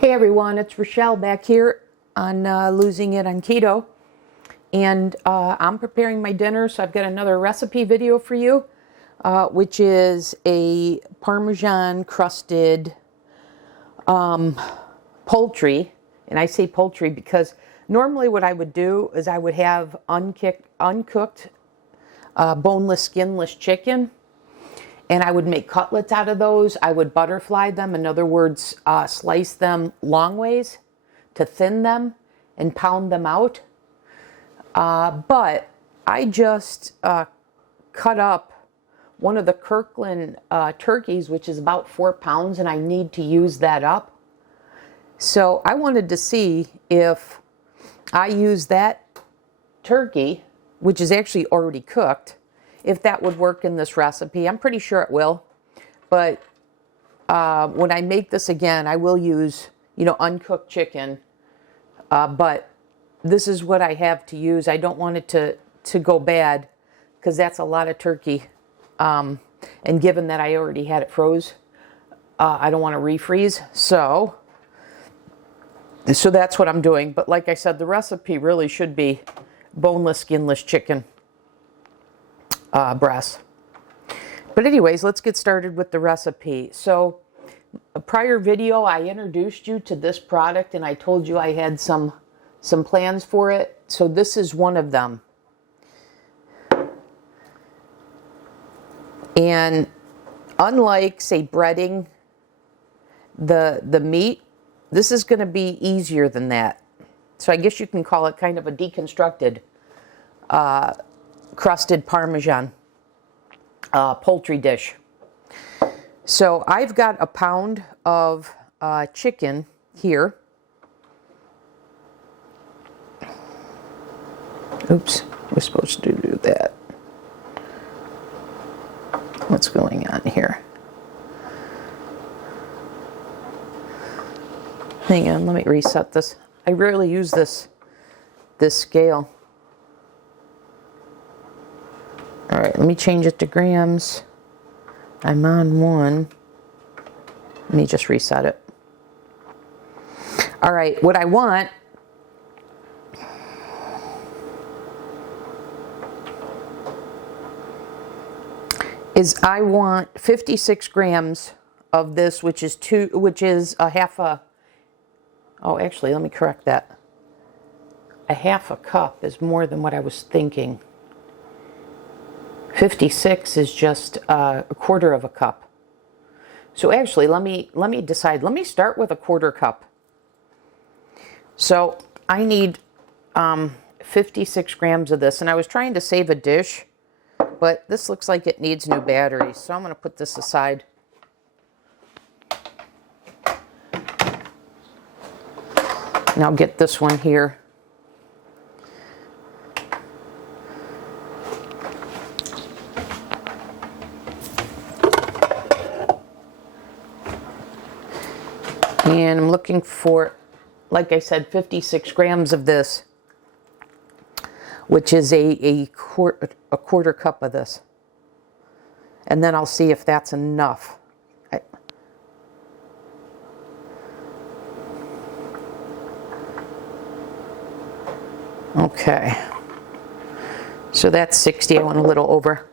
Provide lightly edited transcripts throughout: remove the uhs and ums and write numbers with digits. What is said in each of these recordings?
Hey everyone, it's Rochelle back here on Losing It on Keto, and I'm preparing my dinner, so I've got another recipe video for you, which is a Parmesan crusted poultry. And I say poultry because normally what I would do is I would have uncooked boneless, skinless chicken, and I would make cutlets out of those. I would butterfly them, in other words, slice them long ways to thin them and pound them out. But I just cut up one of the Kirkland turkeys, which is about 4 pounds, and I need to use that up. So I wanted to see if I use that turkey, which is actually already cooked, if that would work in this recipe. I'm pretty sure it will, but when I make this again, I will use, uncooked chicken, but this is what I have to use. I don't want it to go bad because that's a lot of turkey, and given that I already had it froze, I don't want to refreeze, so that's what I'm doing. But like I said, the recipe really should be boneless, skinless chicken breast. But anyways, let's get started with the recipe. So a prior video, I introduced you to this product and I told you I had some plans for it. So this is one of them. And unlike, say, breading the meat, this is going to be easier than that. So I guess you can call it kind of a deconstructed crusted Parmesan poultry dish. So I've got a pound of chicken here. Oops, we're supposed to do that. What's going on here? Hang on, let me reset this. I rarely use this scale. All right, let me change it to grams. I'm on 1. Let me just reset it. All right, what I want is I want 56 grams of this, which is a half a, oh, actually, let me correct that. A half a cup is more than what I was thinking. 56 is just a quarter of a cup. So actually, let me decide. Let me start with a quarter cup. So I need 56 grams of this, and I was trying to save a dish, but this looks like it needs new batteries, so I'm going to put this aside. And I'll get this one here. And I'm looking for, like I said, 56 grams of this, which is a quarter cup of this. And then I'll see if that's enough. Okay. So that's 60. I went a little over.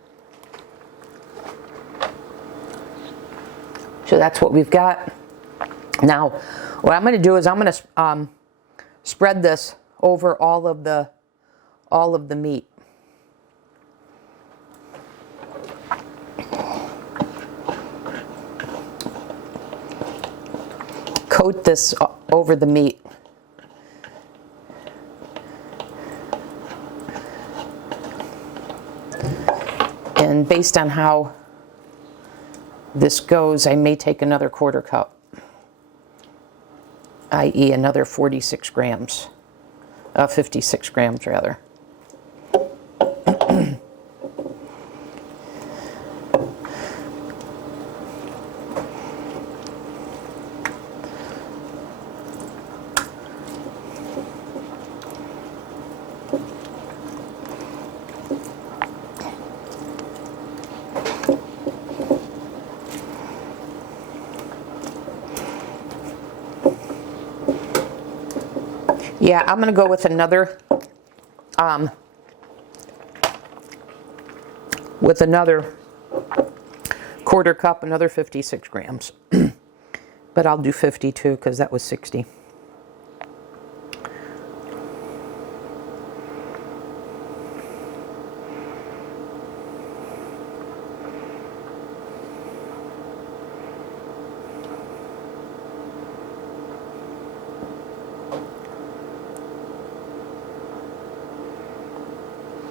So that's what we've got. Now, what I'm going to do is I'm going to spread this over all of the meat. Coat this over the meat. And based on how this goes, I may take another quarter cup, i.e. another 46 grams, 56 grams rather. Yeah, I'm going to go with another, quarter cup, another 56 grams. But I'll do 52 because that was 60.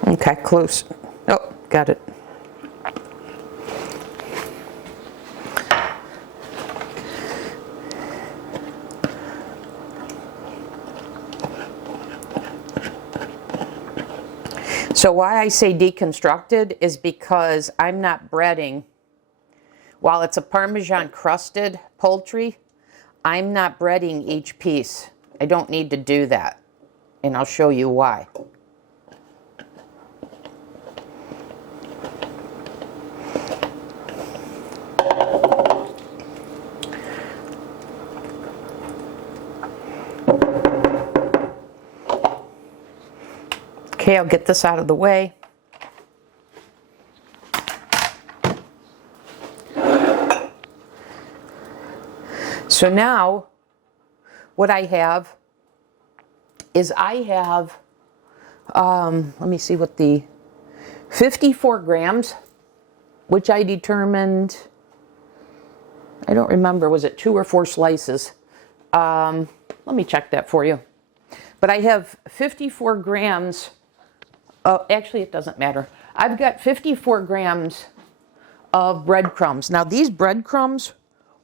Okay, close. Oh, got it. So why I say deconstructed is because I'm not breading. While it's a Parmesan crusted poultry, I'm not breading each piece. I don't need to do that. And I'll show you why. Okay, I'll get this out of the way. So now, what I have is let me see what the 54 grams, which I determined, I don't remember, was it 2 or 4 slices? Let me check that for you. But I have 54 grams. Actually, it doesn't matter. I've got 54 grams of breadcrumbs. Now, these breadcrumbs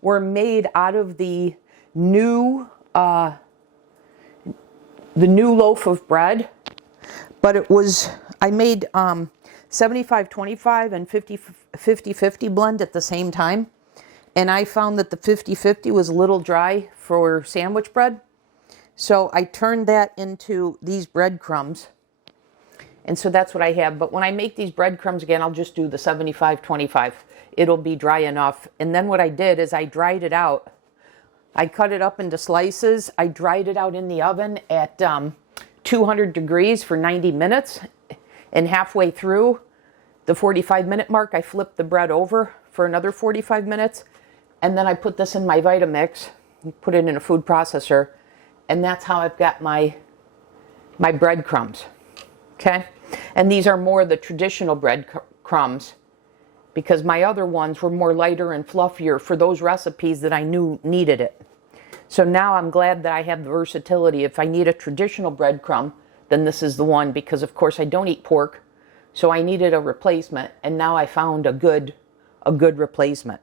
were made out of the new loaf of bread, but it was, I made 75-25 and 50-50 blend at the same time, and I found that the 50-50 was a little dry for sandwich bread, so I turned that into these breadcrumbs. And so that's what I have. But when I make these breadcrumbs again, I'll just do the 75-25. It'll be dry enough. And then what I did is I dried it out. I cut it up into slices. I dried it out in the oven at 200 degrees for 90 minutes. And halfway through the 45-minute mark, I flipped the bread over for another 45 minutes. And then I put this in my Vitamix, put it in a food processor. And that's how I've got my breadcrumbs. Okay, and these are more the traditional bread crumbs because my other ones were more lighter and fluffier for those recipes that I knew needed it. So now I'm glad that I have the versatility. If I need a traditional breadcrumb, then this is the one because, of course, I don't eat pork, so I needed a replacement, and now I found a good replacement.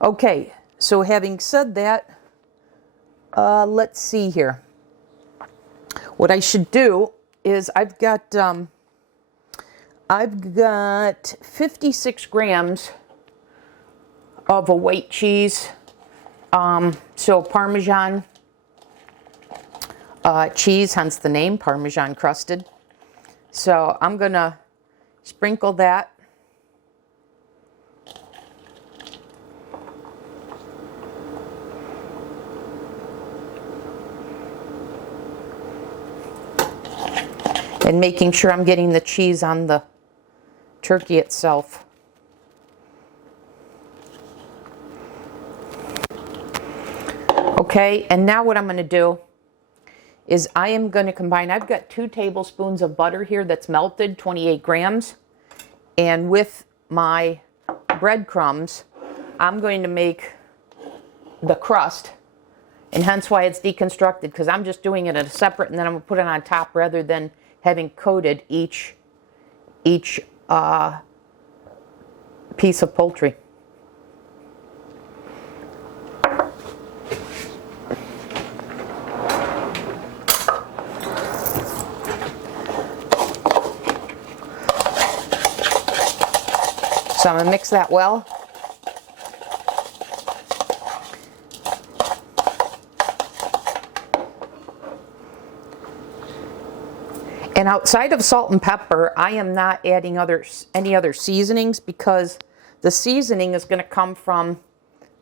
Okay, so having said that, let's see here. What I should do is I've got 56 grams of a white cheese, so Parmesan cheese, hence the name, Parmesan crusted. So I'm gonna sprinkle that. And making sure I'm getting the cheese on the turkey itself. Okay, and now what I'm going to do is I am going to combine, I've got 2 tablespoons of butter here that's melted, 28 grams. And with my breadcrumbs, I'm going to make the crust. And hence why it's deconstructed, because I'm just doing it at a separate, and then I'm going to put it on top rather than having coated each piece of poultry. So I'm going to mix that well. And outside of salt and pepper, I am not adding any other seasonings because the seasoning is going to come from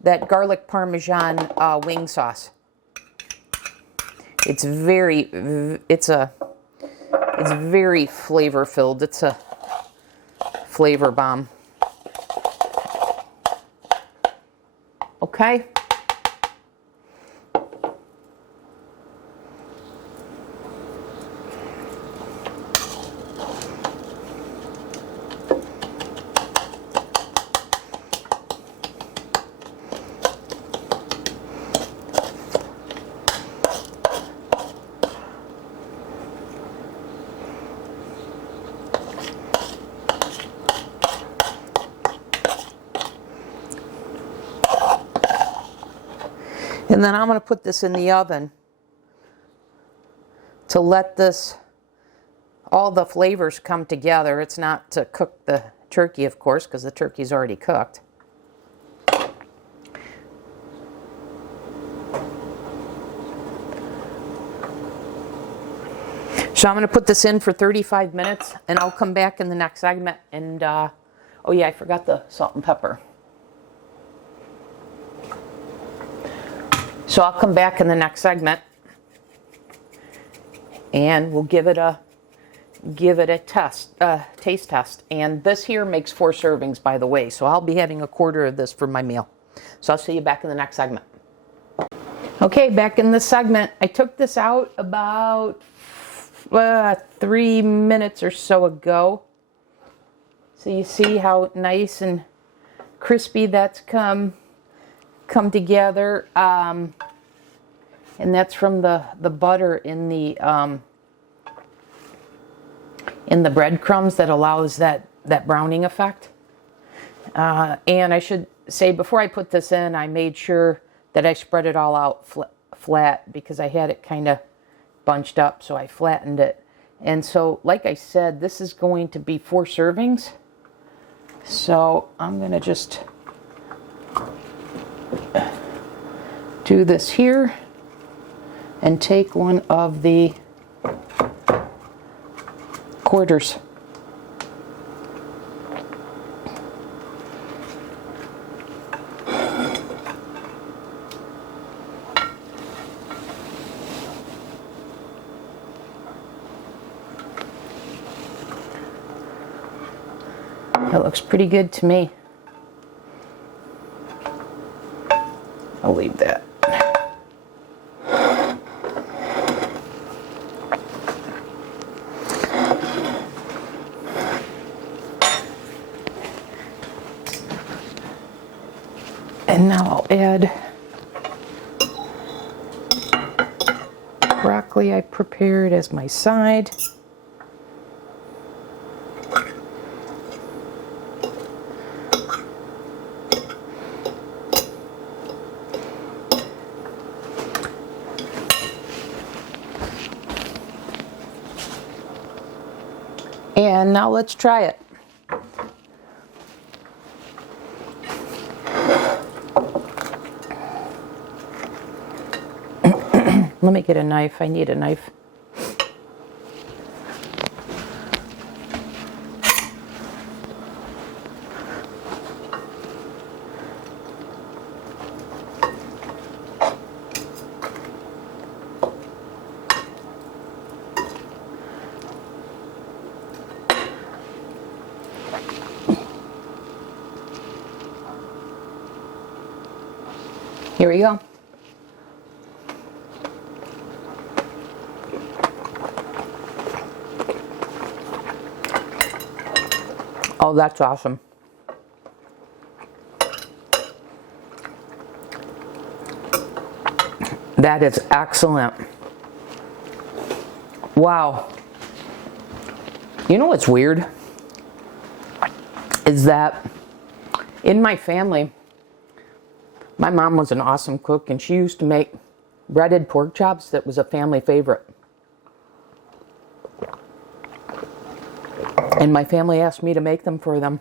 that garlic Parmesan wing sauce. It's very flavor filled. It's a flavor bomb. Okay. And then I'm going to put this in the oven to let all the flavors come together. It's not to cook the turkey, of course, because the turkey's already cooked. So I'm going to put this in for 35 minutes, and I'll come back in the next segment. And, oh yeah, I forgot the salt and pepper. So I'll come back in the next segment, and we'll give it a taste test. And this here makes 4 servings, by the way. So I'll be having a quarter of this for my meal. So I'll see you back in the next segment. Okay, back in this segment. I took this out about 3 minutes or so ago. So you see how nice and crispy that's come together, and that's from the butter in the breadcrumbs that allows that browning effect. And I should say, before I put this in, I made sure that I spread it all out flat because I had it kind of bunched up, so I flattened it. And so, like I said, this is going to be 4 servings. So I'm going to just do this here and take one of the quarters. That looks pretty good to me. I'll leave that. And now I'll add broccoli I prepared as my side. And now let's try it. Let me get a knife. I need a knife. Here we go. Oh, that's awesome. That is excellent. Wow. You know what's weird? Is that in my family, my mom was an awesome cook, and she used to make breaded pork chops that was a family favorite. And my family asked me to make them for them.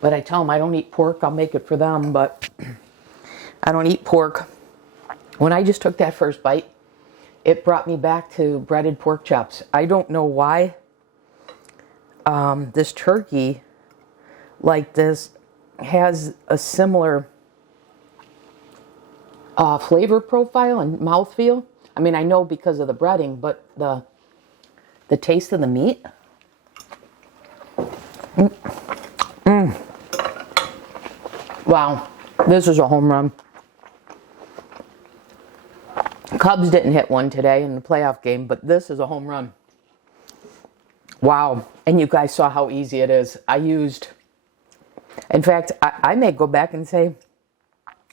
But I tell them I don't eat pork, I'll make it for them, but I don't eat pork. When I just took that first bite, it brought me back to breaded pork chops. I don't know why this turkey like this has a similar flavor profile and mouthfeel I mean, I know because of the breading, but the taste of the meat. Wow, this is a home run. Cubs didn't hit one today in the playoff game, but this is a home run. Wow, and you guys saw how easy it is. In fact, I may go back and say,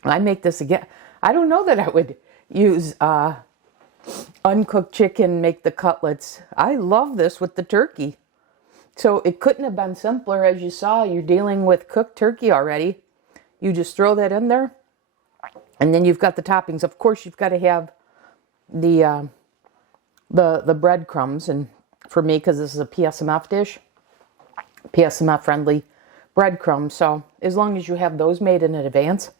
I make this again. I don't know that I would use uncooked chicken, make the cutlets. I love this with the turkey. So it couldn't have been simpler. As you saw, you're dealing with cooked turkey already. You just throw that in there, and then you've got the toppings. Of course, you've got to have the breadcrumbs, and for me, because this is a PSMF dish, PSMF friendly breadcrumbs. So as long as you have those made in advance,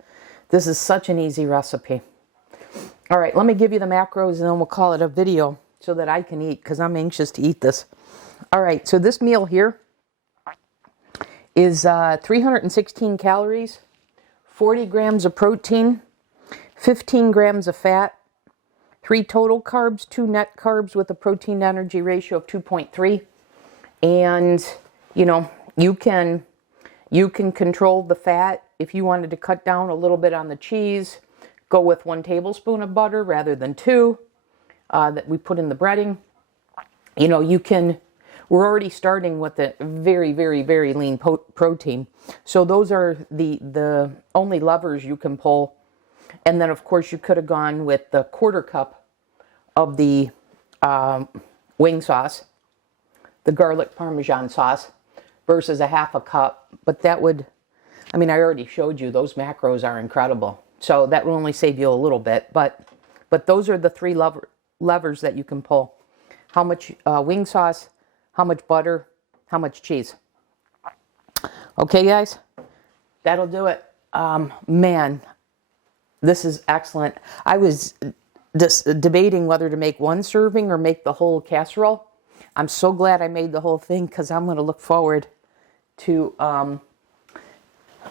this is such an easy recipe. All right, let me give you the macros, and then we'll call it a video so that I can eat, because I'm anxious to eat this. All right, so this meal here is 316 calories, 40 grams of protein, 15 grams of fat, 3 total carbs, 2 net carbs with a protein to energy ratio of 2.3. And, you know, you can control the fat. If you wanted to cut down a little bit on the cheese, go with 1 tablespoon of butter rather than 2 that we put in the breading. You know, we're already starting with a very, very, very lean protein. So those are the only levers you can pull. And then, of course, you could have gone with the 1/4 cup of the wing sauce, the garlic Parmesan sauce, versus a 1/2 cup. But that would, I mean, I already showed you, those macros are incredible. So that will only save you a little bit. But those are the 3 levers that you can pull. How much wing sauce, how much butter, how much cheese. Okay, guys, that'll do it. Man, this is excellent. I was just debating whether to make 1 serving or make the whole casserole. I'm so glad I made the whole thing, because I'm going to look forward to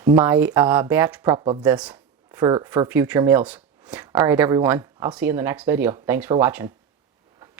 my batch prep of this for future meals. All right, everyone. I'll see you in the next video. Thanks for watching.